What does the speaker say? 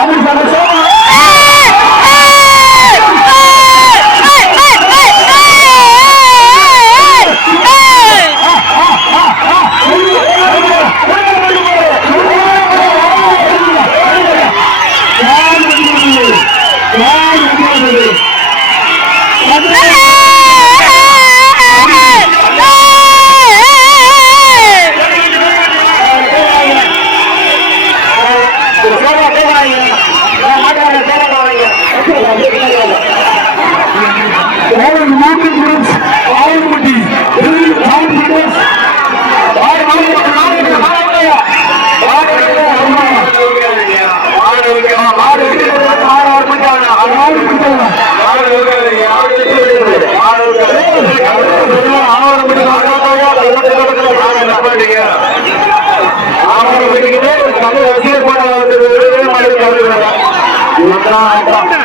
அமித்ஷா ஆவணம் பண்ணிக்கிட்டு தமிழ் அரசியல் போன மனித தம்பி